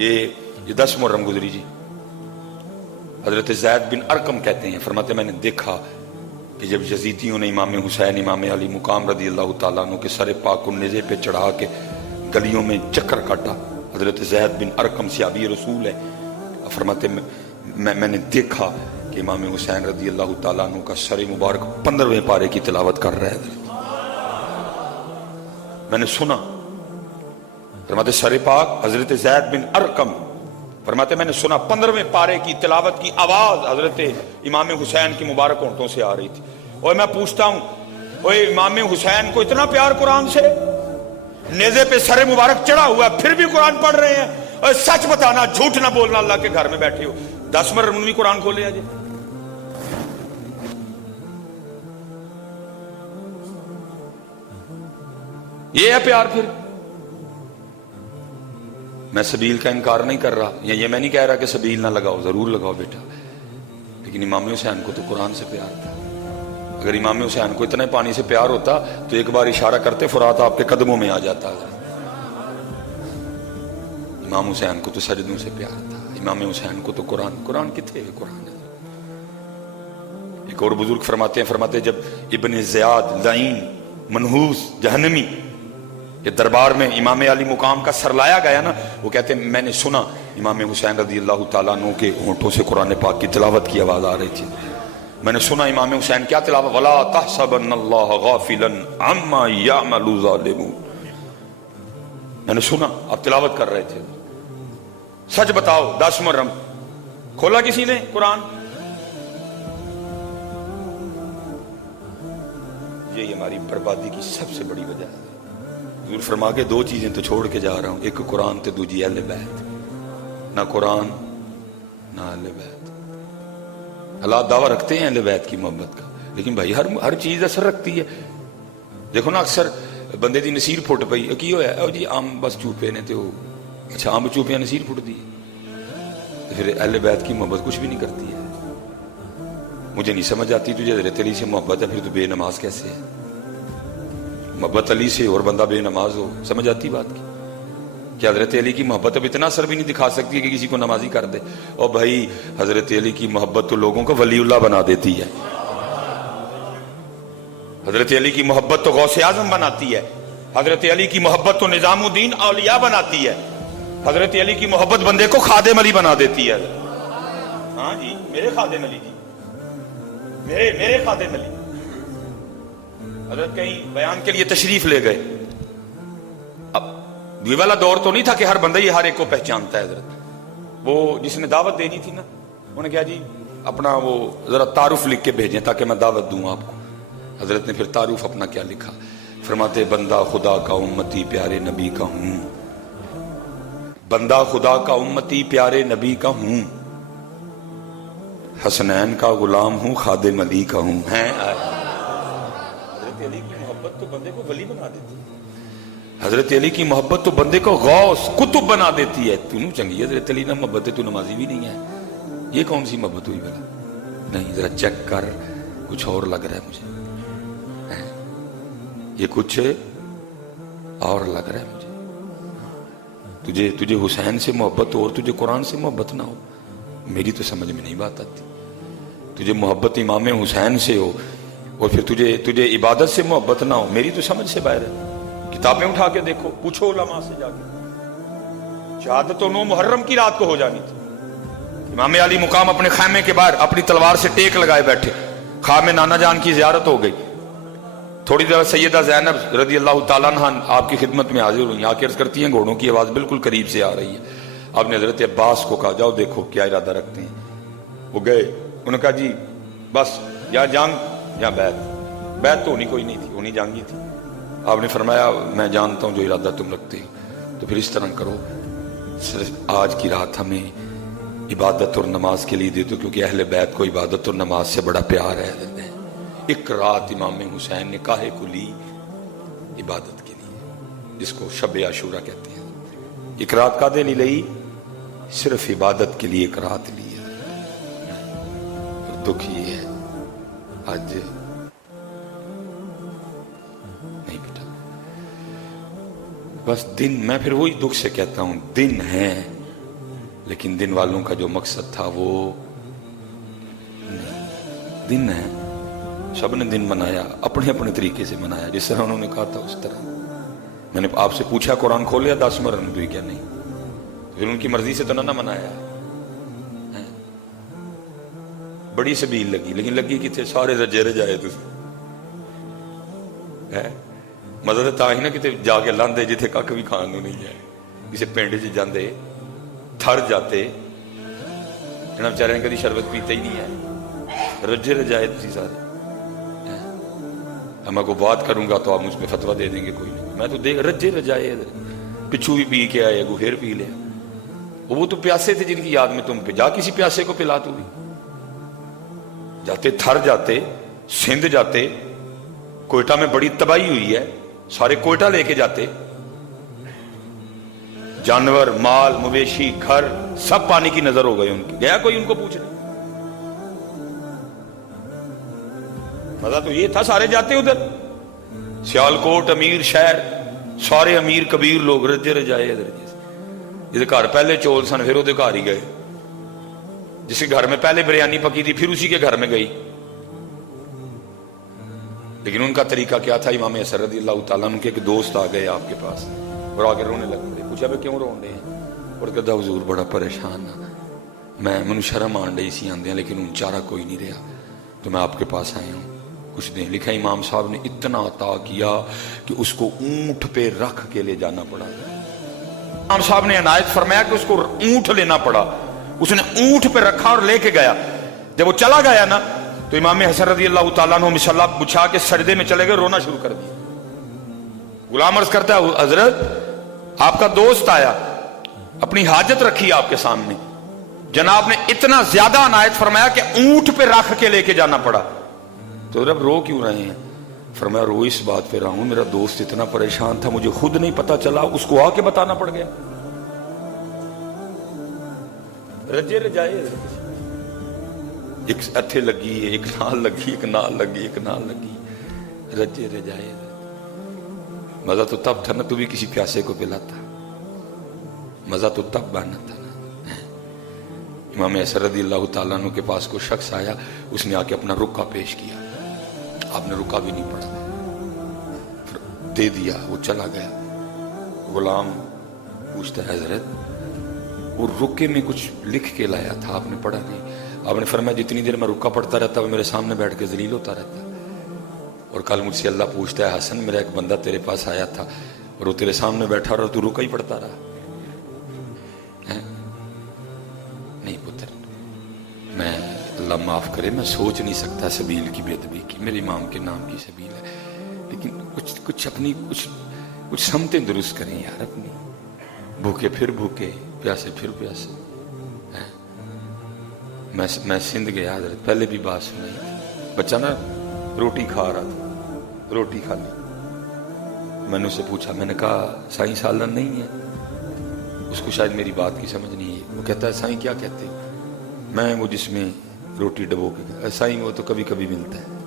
ये 10 मुहर्रम गुजरी जी। हजरत ज़ैद बिन अरकम कहते हैं, फरमाते मैंने देखा कि जब यजीदियों ने इमाम हुसैन इमाम अली मुकाम रदी अल्लाह तआला अन्हु के सर पाक को नेज़े पे चढ़ा के गलियों में चक्कर काटा। हजरत ज़ैद बिन अरकम सहाबी रसूल है, फरमाते मैंने देखा कि इमाम हुसैन रदी अल्लाह तआला अन्हु का सर मुबारक 15वें पारे की तिलावत कर रहा है। मैंने सुना, फरमाते सर पाक हजरत ज़ैद बिन अरकम फरमाते मैंने सुना 15वें पारे की तिलावत की आवाज हजरत इमाम हुसैन की मुबारक होंठों से आ रही थी। और मैं पूछता हूं, ओए इमाम हुसैन को इतना प्यार कुरान से, नेज़े पे सर मुबारक चढ़ा हुआ फिर भी कुरान पढ़ रहे हैं। और सच बताना, झूठ ना बोलना, अल्लाह के घर में बैठे हो 10 मुहर्रम भी कुरान खोले आज। ये है प्यार। फिर मैं सबील का इनकार नहीं कर रहा, या ये मैं नहीं कह रहा कि सबील ना लगाओ, जरूर लगाओ बेटा, लेकिन इमाम हुसैन को तो कुरान से प्यार था। अगर इमाम हुसैन को इतने पानी से प्यार होता तो एक बार इशारा करते फुरात आपके कदमों में आ जाता। इमाम हुसैन को तो सजदों से प्यार था। इमाम हुसैन को तो कुरान किथे है, कुरान है। एक और बुजुर्ग फरमाते हैं, फरमाते जब इब्न ज़ियाद लईन मनहूस जहन्नमी ये दरबार में इमाम अली मुकाम का सर लाया गया ना, वो कहते हैं मैंने सुना इमाम हुसैन रज़ी अल्लाह तआला अन्हु के होंठों से कुरान पाक की तिलावत की आवाज आ रही थी। मैंने सुना इमाम हुसैन क्या तिलावत, वला तहसबन्नल्लाह गाफिलन अम्मा यामलु ज़ालिमून। मैंने सुना आप तिलावत कर रहे थे। सच बताओ 10 मुहर्रम खोला किसी ने कुरान? यही हमारी बर्बादी की सबसे बड़ी वजह है। हुजूर फरमा के 2 चीजें तो छोड़ के जा रहा हूं, एक कुरान ते दूजी अहले बैत। ना कुरान ना अहले बैत। हालात दावा रखते हैं अहले बैत की मोहब्बत का, लेकिन भाई हर चीज असर रखती है। देखो ना अक्सर बंदे दी नसीर फुट पई, की होया जी आम बस चूपे ने, तो अच्छा आम चूपिया नसीर फुट दी, फिर अहले बैत की मोहब्बत कुछ भी नहीं करती है। मुझे नहीं समझ आती, तुझे हज़रत अली से मोहब्बत है फिर तू बेनमाज कैसे है? मोहब्बत अली से और बंदा बेनमाज हो, समझ आती बात की? क्या हजरत अली की मोहब्बत अब इतना असर भी नहीं दिखा सकती है कि किसी को नमाजी कर दे? और भाई हजरत अली की मोहब्बत तो लोगों को वलीउल्लाह बना देती है। हजरत अली की मोहब्बत तो गौसे आजम बनाती है। हजरत अली की मोहब्बत तो निजामुद्दीन औलिया बनाती है। हजरत अली की मोहब्बत बंदे को खादिम अली बना देती है। हाँ जी, मेरे खादिम अली जी, मेरे खादिम अली। हजरत कहीं बयान के लिए तशरीफ ले गए। अब ये वाला दौर तो नहीं था कि हर बंदा ही हर एक को पहचानता है। हजरत वो जिसने दावत देनी थी ना, उन्होंने कहा जी अपना वो जरा तारुफ लिख के भेजें ताकि मैं दावत दूं आपको। हजरत ने फिर तारुफ अपना क्या लिखा, फरमाते बंदा खुदा का उम्मती प्यारे नबी का हूं, बंदा खुदा का उम्मती प्यारे नबी का हूं, हसनैन का गुलाम हूं, खादिम अली का हूं। है हजरत अली की मोहब्बत तो बंदे को वली बना देती है। हजरत अली की मोहब्बत तो बंदे को गौस कुतुब बना देती है। तू चंगी हजरत अली ना मोहब्बत है, तू नमाजी भी नहीं है, ये कौन सी मोहब्बत हुई भला? नहीं, जरा चेक कर, कुछ और लग रहा है मुझे, ये कुछ और लग रहा है मुझे। तुझे हुसैन से मोहब्बत हो और तुझे कुरान से मोहब्बत ना हो, मेरी तो समझ में नहीं बात आती। तुझे मोहब्बत इमाम हुसैन से हो और फिर तुझे इबादत से मोहब्बत ना हो, मेरी तो समझ से बाहर है। किताबें उठा के देखो, पूछो उलमा से जाके। शहादत तो 9 मुहर्रम की रात को हो जानी थी। इमाम अली मुकाम अपने खैमे के बाहर अपनी तलवार से टेक लगाए बैठे, ख्वाब में नाना जान की ज़ियारत हो गई। थोड़ी देर सैयदा ज़ैनब रज़ी अल्लाह ताला अन्हा आपकी खिदमत में हाजिर हुई। आके अर्ज करती हैं घोड़ों की आवाज़ बिल्कुल करीब से आ रही है। आपने हज़रत अब्बास को कहा जाओ देखो क्या इरादा रखते हैं। वो गए, उन्होंने कहा जी बस या जंग या बैत। बैत तो होनी कोई नहीं थी, होनी जंग ही थी। आपने फरमाया मैं जानता हूँ जो इरादा तुम रखते हो, तो फिर इस तरह करो, सिर्फ आज की रात हमें इबादत और नमाज के लिए दे दो, क्योंकि अहले बैत को इबादत और नमाज से बड़ा प्यार है। एक रात इमाम हुसैन ने काहे को ली? इबादत के लिए, जिसको शब आशूरा कहते हैं। एक रात का दे ली, सिर्फ इबादत के लिए एक रात ली है। दुख ये है आज नहीं बेटा, बस दिन, मैं फिर वही दुख से कहता हूं, दिन है لیکن دن والوں کا جو مقصد تھا وہ دن ہے، سب نے دن منایا اپنے اپنے طریقے سے منایا، جس طرح انہوں نے کہا تھا اس طرح۔ میں نے آپ سے پوچھا قرآن کھول لیا 10 مرن بھی کیا نہیں، پھر ان کی مرضی سے تو نہ منایا۔ بڑی سبیل لگی، لیکن لگی کتنے سارے رجے رجائے تھی مدد تا ہی نہ کتے جا کے لاندے جتھے کک بھی کھان نہیں ہے، کسی پنڈ چ جاندے تھر جاتے، جناب بیچارے نے کبھی شربت پیتے ہی نہیں ہے، رجے رجائے تھی سارے۔ میں کو بات کروں گا تو آپ مجھ پہ فتویٰ دے دیں گے، کوئی نہیں، میں تو دیکھ رجے رجائے پچھو بھی پی کے آئے گو پھر پی لیا۔ وہ تو پیاسے تھے جن کی یاد میں تم پہ جا کسی پیاسے کو پلا تو بھی، جاتے تھر جاتے، سندھ جاتے، کوئٹہ میں بڑی تباہی ہوئی ہے، سارے کوئٹہ لے کے جاتے، جانور مال مویشی گھر سب پانی کی نظر ہو گئے ان کی، گیا کوئی ان کو پوچھنے؟ مزہ تو یہ تھا سارے جاتے ادھر، سیالکوٹ امیر شہر سارے امیر کبیر لوگ رجے رجائے ادھر، جس گھر پہلے چول سن پھر وہ گھر ہی گئے، جس کے گھر میں پہلے بریانی پکی تھی پھر اسی کے گھر میں گئی۔ لیکن ان کا طریقہ کیا تھا؟ امام حسن رضی اللہ تعالیٰ عنہ کے ایک دوست آ گئے آپ کے پاس اور آ کے رونے لگ پڑے، پوچھا بھائی کیوں رون رہے ہیں؟ اور کہتا حضور بڑا پریشان ہوں میں، منو شرم آن ڈئی سی آندے ہیں لیکن ان چارہ کوئی نہیں رہا تو میں آپ کے پاس آیا ہوں کچھ دیں۔ لکھا امام صاحب نے اتنا عطا کیا کہ اس کو اونٹ پہ رکھ کے لے جانا پڑا، امام صاحب نے عنایت فرمایا کہ اس کو اونٹ لینا پڑا، اس نے اونٹ پہ رکھا اور لے کے گیا۔ جب وہ چلا گیا نا تو امام حسن رضی اللہ تعالیٰ عنہ مصلی بچھا کے سجدے میں چلے گئے، رونا شروع کر دیا۔ غلام عرض کرتا ہے حضرت آپ کا دوست آیا، اپنی حاجت رکھی آپ کے سامنے، جناب نے اتنا زیادہ عنایت فرمایا کہ اونٹ پہ رکھ کے لے کے جانا پڑا، تو رب رو کیوں رہے ہیں؟ فرمایا رو اس بات پہ رہا ہوں میرا دوست اتنا پریشان تھا مجھے خود نہیں پتا چلا، اس کو آ کے بتانا پڑ گیا۔ رجے رجائے ایک اتھے لگی ایک نال لگی ایک نال لگی ایک نال لگی، رجے رجائے۔ مزہ تو تب تھا نا تو بھی کسی پیاسے کو پلاتا، مزہ تو تب بانا تھا نا۔ امام حسن رضی اللہ تعالیٰ عنہ کے پاس کوئی شخص آیا، اس نے آ کے اپنا رکا پیش کیا، آپ نے رکا بھی نہیں پڑھا، دے دیا، وہ چلا گیا۔ غلام پوچھتا ہے حضرت وہ رکے میں کچھ لکھ کے لایا تھا آپ نے پڑھا نہیں؟ آپ نے فرمایا جتنی دیر میں رکا پڑھتا رہتا وہ میرے سامنے بیٹھ کے ذلیل ہوتا رہتا، اور کل مجھ سے اللہ پوچھتا ہے حسن میرا ایک بندہ تیرے پاس آیا تھا اور وہ تیرے سامنے بیٹھا رہا تو رکا ہی پڑھتا رہا۔ نہیں پتر میں اللہ معاف کرے میں سوچ نہیں سکتا سبیل کی بے ادبی کی، میرے امام کے نام کی سبیل ہے، لیکن کچھ اپنی کچھ سمتیں درست کریں یار اپنی، بھوکے پھر بھوکے پیاسے پھر پیاسے۔ میں سندھ گیا حضرت، پہلے بھی بات سنائی تھی، بچہ نا روٹی کھا رہا تھا، روٹی کھا لی، میں نے اسے پوچھا، میں نے کہا سائیں سالن نہیں ہے؟ اس کو شاید میری بات کی سمجھ نہیں ہے، وہ کہتا ہے سائیں کیا کہتے ہیں؟ میں وہ جس میں روٹی ڈبو کے، سائیں وہ تو کبھی کبھی ملتا ہے۔